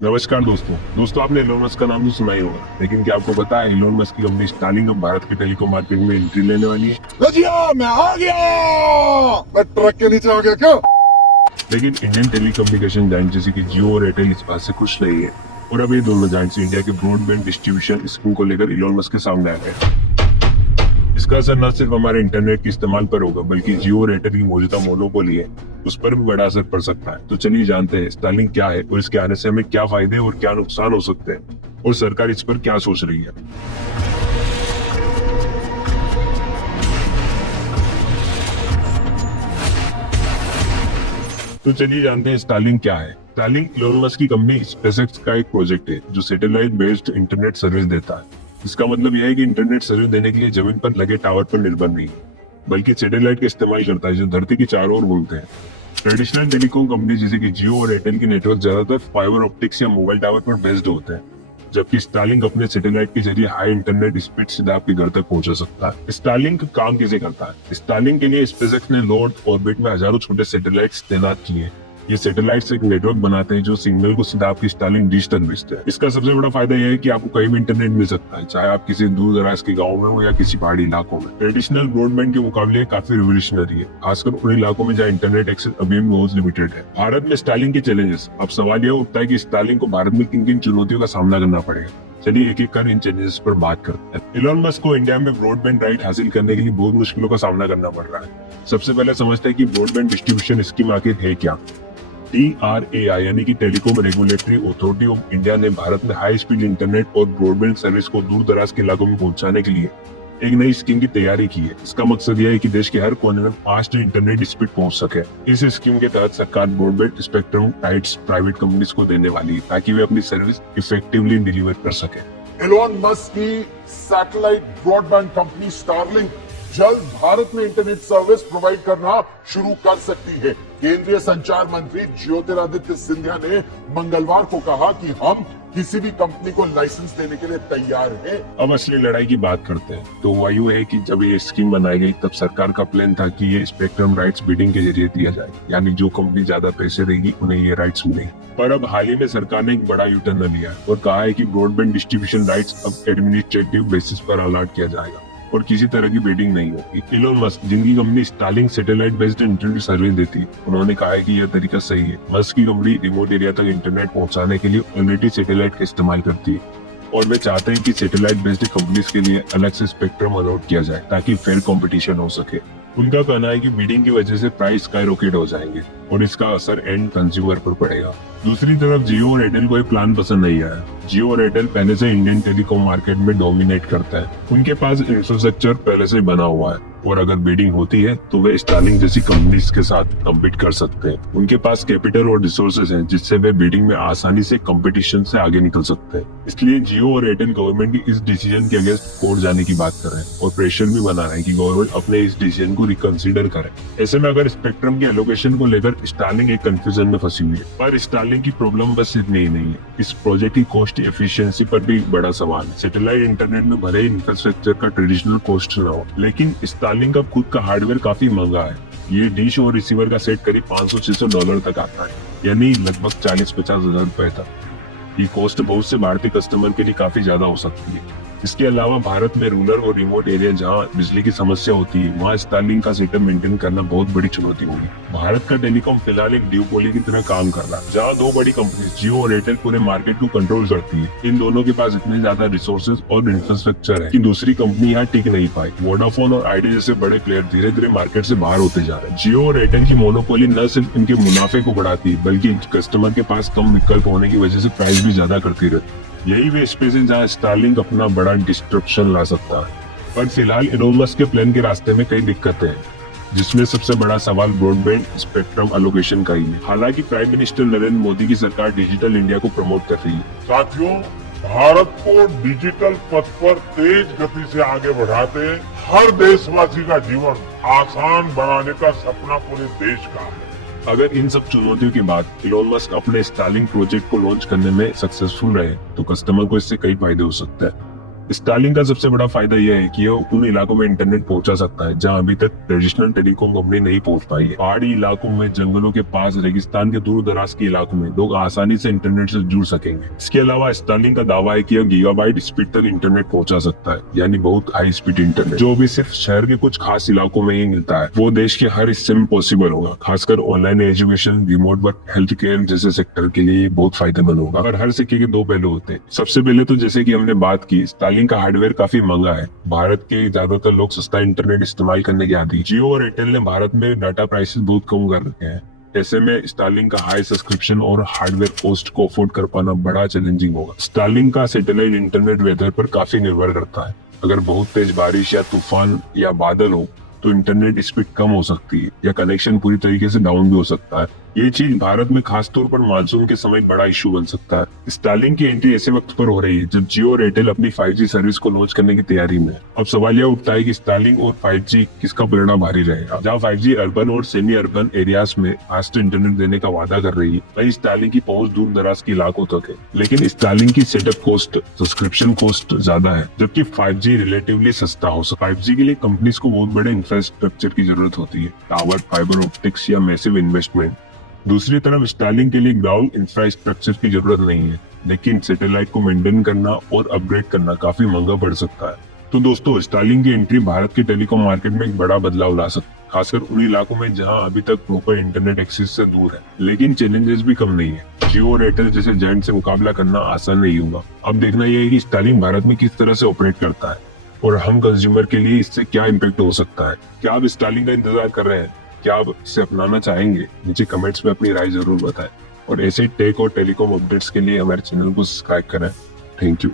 नमस्कार दोस्तों आपने इलोन मस्क का नाम तो सुना ही होगा, लेकिन क्या आपको पता है इलोन मस्क की कंपनी स्टारलिंक अब भारत के टेलीकॉम मार्केट में एंट्री लेने वाली है। रजिया मैं आ गया। मैं ट्रक के नीचे आ गया क्या? लेकिन इंडियन टेलीकम्युनिकेशन जायंट जैसे कि जियो और एयरटेल इस बात से खुश नहीं है, और अब ये दोनों जायंट्स इंडिया के ब्रॉडबैंड डिस्ट्रीब्यूशन स्कीम को लेकर इलोन मस्क के सामने आ गए। इसका असर न सिर्फ हमारे इंटरनेट के इस्तेमाल पर होगा, बल्कि जियो और एयरटेल की मौजूदा मोनोपोली है उस पर भी बड़ा असर पड़ सकता है। तो चलिए जानते हैं स्टारलिंक क्या है और इसके आने से हमें क्या फायदे और क्या नुकसान हो सकते हैं, और सरकार इस पर क्या सोच रही है। तो चलिए जानते हैं स्टारलिंक क्या है। स्टारलिंक इलोन मस्क की कंपनी स्पेसएक्स का एक प्रोजेक्ट है जो सैटेलाइट बेस्ड इंटरनेट सर्विस देता है। इसका मतलब यह है कि इंटरनेट सर्विस देने के लिए जमीन पर लगे टावर पर निर्भर नहीं, बल्कि सैटेलाइट का इस्तेमाल करता है जो धरती के चारों ओर घूमते हैं। ट्रेडिशनल टेलीकॉम कंपनी जैसे कि जियो और एयरटेल के नेटवर्क ज्यादातर फाइबर ऑप्टिक्स या मोबाइल टावर पर बेस्ड होते हैं, जबकि स्टारलिंक अपने सैटेलाइट के जरिए हाई इंटरनेट स्पीड सीधा आपके घर तक पहुंचा सकता है। स्टारलिंक काम कैसे करता है? स्टारलिंक के लिए स्पेसएक्स ने लो ऑर्बिट में हजारों छोटे सैटेलाइट्स तैनात किए हैं। ये सैटेलाइट्स एक नेटवर्क बनाते हैं जो सिग्नल को सीधा आपकी स्टारलिंक डिश तक भेजते हैं। इसका सबसे बड़ा फायदा यह है कि आपको कहीं भी इंटरनेट मिल सकता है, चाहे आप किसी दूर दराज के गाँव में हो या किसी पहाड़ी इलाकों में। ट्रेडिशनल ब्रॉडबैंड के मुकाबले काफी रिवोल्यूशनरी है, खासकर उन इलाकों में जहाँ इंटरनेट एक्सेस अभी भी बहुत लिमिटेड है। भारत में स्टारलिंक के चैलेंजेस। अब सवाल यह उठता है कि स्टारलिंक को भारत में किन किन चुनौतियों का सामना करना पड़ेगा। चलिए एक एक कर इन चैलेंजेस पर बात करते हैं। इलोन मस्क को इंडिया में ब्रॉडबैंड राइट हासिल करने के लिए बहुत मुश्किलों का सामना करना पड़ रहा है। सबसे पहले समझते हैं कि ब्रॉडबैंड डिस्ट्रीब्यूशन स्कीम आखिर है क्या। TRAI यानी कि telecom regulatory authority of India ने भारत में हाई स्पीड इंटरनेट और ब्रॉडबैंड सर्विस को दूर दराज के इलाकों में पहुंचाने के लिए एक नई स्कीम की तैयारी की है। इसका मकसद यह है कि देश के हर कोने में फास्ट इंटरनेट स्पीड पहुंच सके। इस स्कीम के तहत सरकार broadband spectrum rights private companies को देने वाली है ताकि वे अपनी सर्विस इफेक्टिवली डिलीवर कर सके। एलोन मस्क की सैटेलाइट ब्रॉडबैंड कंपनी स्टारलिंक जल्द भारत में इंटरनेट सर्विस प्रोवाइड करना शुरू कर सकती है। केंद्रीय संचार मंत्री ज्योतिरादित्य सिंधिया ने मंगलवार को कहा कि हम किसी भी कंपनी को लाइसेंस देने के लिए तैयार हैं। अब असली लड़ाई की बात करते हैं। तो हुआ यूं है कि जब ये स्कीम बनाई गई तब सरकार का प्लान था कि ये स्पेक्ट्रम राइट्स बिडिंग के जरिए दिया जाए, यानी जो कंपनी ज्यादा पैसे देगी उन्हें ये राइट्स मिलेंगे। पर अब हाल ही में सरकार ने एक बड़ा यूटर्न लिया और कहा है कि ब्रॉडबैंड डिस्ट्रीब्यूशन राइट्स अब एडमिनिस्ट्रेटिव बेसिस पर अलॉट किया जाएगा और किसी तरह की बिडिंग नहीं होगी। इलोन मस्क, जिनकी company Starlink satellite based internet service देती है, उन्होंने कहा है कि यह तरीका सही है। मस्क की कंपनी रिमोट एरिया तक इंटरनेट पहुंचाने के लिए ऑलरेडी सैटेलाइट का इस्तेमाल करती है और वे चाहते हैं कि सैटेलाइट बेस्ड कंपनीज के लिए अलग से स्पेक्ट्रम अलॉट किया जाए ताकि फेयर कंपटीशन हो सके। उनका कहना है कि बिडिंग की वजह से प्राइस स्काई रॉकेट हो जाएंगे और इसका असर एंड कंज्यूमर पर पड़ेगा। दूसरी तरफ जियो और एयरटेल को ये प्लान पसंद नहीं आया। जियो और एयरटेल पहले से इंडियन टेलीकॉम मार्केट में डोमिनेट करता है। उनके पास इंफ्रास्ट्रक्चर पहले से बना हुआ है और अगर बिडिंग होती है तो वे स्टारलिंक जैसी कंपनीज के साथ कम्पीट कर सकते हैं। उनके पास कैपिटल और रिसोर्सेज हैं जिससे वे बिडिंग में आसानी से कंपटीशन से आगे निकल सकते हैं। इसलिए जियो और एयरटेल गवर्नमेंट की इस डिसीजन के अगेंस्ट कोर्ट जाने की बात कर रहे हैं और प्रेशर भी बना रहे हैं कि गवर्नमेंट अपने इस डिसीजन को रिकंसिडर करे। ऐसे में अगर स्पेक्ट्रम के एलोकेशन को लेकर स्टारलिंक एक कंफ्यूजन में फंसी हुई है। पर स्टारलिंक की प्रॉब्लम बस इतनी ही नहीं है, इस प्रोजेक्ट की कॉस्ट एफिशिएंसी पर भी एक बड़ा सवाल है। सैटेलाइट इंटरनेट में भले ही इंफ्रास्ट्रक्चर का ट्रेडिशनल कॉस्ट न हो, लेकिन स्टारलिंक का खुद का हार्डवेयर काफी महंगा है। ये डिश और रिसीवर का सेट करीब $500-600 तक आता है, यानी लगभग 40-50 हजार रुपए तक। ये कॉस्ट बहुत से भारतीय कस्टमर के लिए काफी ज्यादा हो सकती है। इसके अलावा भारत में रूरल और रिमोट एरिया जहां बिजली की समस्या होती है, वहां स्टारलिंक का सेटअप मेंटेन करना बहुत बड़ी चुनौती होगी। भारत का टेलीकॉम फिलहाल एक ड्यूपोली की तरह काम कर रहा है, जहां दो बड़ी कंपनी जियो और एयरटेल पूरे मार्केट को कंट्रोल करती है। इन दोनों के पास इतने ज्यादा रिसोर्सेज और इंफ्रास्ट्रक्चर है कि दूसरी कंपनी यहाँ टिक नहीं पाई। वोडाफोन और आइडिया जैसे बड़े प्लेयर धीरे धीरे मार्केट से बाहर होते जा रहे हैं। जियो और एयरटेल की मोनोपोली न सिर्फ इनके मुनाफे को बढ़ाती है, बल्कि कस्टमर के पास कम विकल्प होने की वजह से प्राइस भी ज्यादा करती रहती है। यही वे स्पेस है जहाँ स्टारलिंक अपना बड़ा डिस्ट्रप्शन ला सकता है। पर फिलहाल इलोन मस्क के प्लान के रास्ते में कई दिक्कतें हैं, जिसमें सबसे बड़ा सवाल ब्रॉडबैंड स्पेक्ट्रम एलोकेशन का ही है। हालांकि प्राइम मिनिस्टर नरेंद्र मोदी की सरकार डिजिटल इंडिया को प्रमोट कर रही है। साथियों, भारत को डिजिटल पथ पर तेज गति से आगे बढ़ाते हर देशवासी का जीवन आसान बनाने का सपना पूरे देश का है। अगर इन सब चुनौतियों के बाद इलोन मस्क अपने स्टारलिंक प्रोजेक्ट को लॉन्च करने में सक्सेसफुल रहे तो कस्टमर को इससे कई फायदे हो सकते हैं। स्टारलिंक का सबसे बड़ा फायदा यह है कि यह उन इलाकों में इंटरनेट पहुंचा सकता है जहां अभी तक ट्रेडिशनल टेलीकॉम कंपनी नहीं पहुंच पाई है। पहाड़ी इलाकों में, जंगलों के पास, रेगिस्तान के दूर दराज के इलाकों में लोग आसानी से इंटरनेट से जुड़ सकेंगे। इसके अलावा स्टारलिंक का दावा है कि यह गीगाबाइट स्पीड तक इंटरनेट पहुंचा सकता है, यानी बहुत हाई स्पीड इंटरनेट, जो अभी सिर्फ शहर के कुछ खास इलाकों में ही मिलता है, वो देश के हर हिस्से में पॉसिबल होगा। खासकर online education, remote work, health care जैसे सेक्टर के लिए बहुत फायदेमंद होगा। और हर सिक्के के दो पहलू होते हैं। सबसे पहले तो जैसे कि हमने बात की, स्टारलिंक का हार्डवेयर काफी महंगा है। भारत के ज्यादातर लोग सस्ता इंटरनेट इस्तेमाल करने के आदी। जियो और एयरटेल ने भारत में डाटा प्राइसेस बहुत कम कर रखे हैं। ऐसे में स्टारलिंक का हाई सब्सक्रिप्शन और हार्डवेयर कॉस्ट को अफोर्ड कर पाना बड़ा चैलेंजिंग होगा। स्टारलिंक का सैटेलाइट इंटरनेट वेदर पर काफी निर्भर करता है। अगर बहुत तेज बारिश या तूफान या बादल हो तो इंटरनेट स्पीड कम हो सकती है या कनेक्शन पूरी तरीके से डाउन भी हो सकता है। ये चीज भारत में खासतौर पर मानसून के समय बड़ा इशू बन सकता है। स्टारलिंक की एंट्री ऐसे वक्त पर हो रही है जब जियो और एयरटेल अपनी 5G सर्विस को लॉन्च करने की तैयारी में है। अब सवाल यह उठता है कि स्टारलिंक और 5G किसका परिणाम भारी रहेगा। जहाँ 5G अर्बन और सेमी अर्बन एरियाज में फास्ट इंटरनेट देने का वादा कर रही है, वहीं स्टारलिंक की पहुंच दूर दराज के इलाकों तक है। लेकिन स्टारलिंक की सेटअप कॉस्ट, सब्सक्रिप्शन कॉस्ट ज्यादा है, जबकि 5G रिलेटिवली सस्ता हो सकता है। 5G के लिए कंपनीज को बहुत बड़े इंफ्रास्ट्रक्चर की जरूरत होती है, टावर, फाइबर ऑप्टिक्स या मैसिव इन्वेस्टमेंट। दूसरी तरफ स्टारलिंक के लिए ग्राउंड इंफ्रास्ट्रक्चर की जरूरत नहीं है, लेकिन सैटेलाइट को मेंटेन करना और अपग्रेड करना काफी महंगा पड़ सकता है। तो दोस्तों, स्टारलिंक की एंट्री भारत के टेलीकॉम मार्केट में एक बड़ा बदलाव ला सकती है, खासकर उन इलाकों में जहां अभी तक प्रॉपर इंटरनेट एक्सेस से दूर है। लेकिन चैलेंजेस भी कम नहीं है। जियो और एयरटेल जैसे जायंट से मुकाबला करना आसान नहीं होगा। अब देखना यह है कि स्टारलिंक भारत में किस तरह से ऑपरेट करता है और हम कंज्यूमर के लिए इससे क्या इम्पैक्ट हो सकता है। क्या आप स्टारलिंक का इंतजार कर रहे हैं? क्या आप इसे अपनाना चाहेंगे? नीचे कमेंट्स में अपनी राय जरूर बताएं। और ऐसे टेक और टेलीकॉम अपडेट्स के लिए हमारे चैनल को सब्सक्राइब करें। Thank you.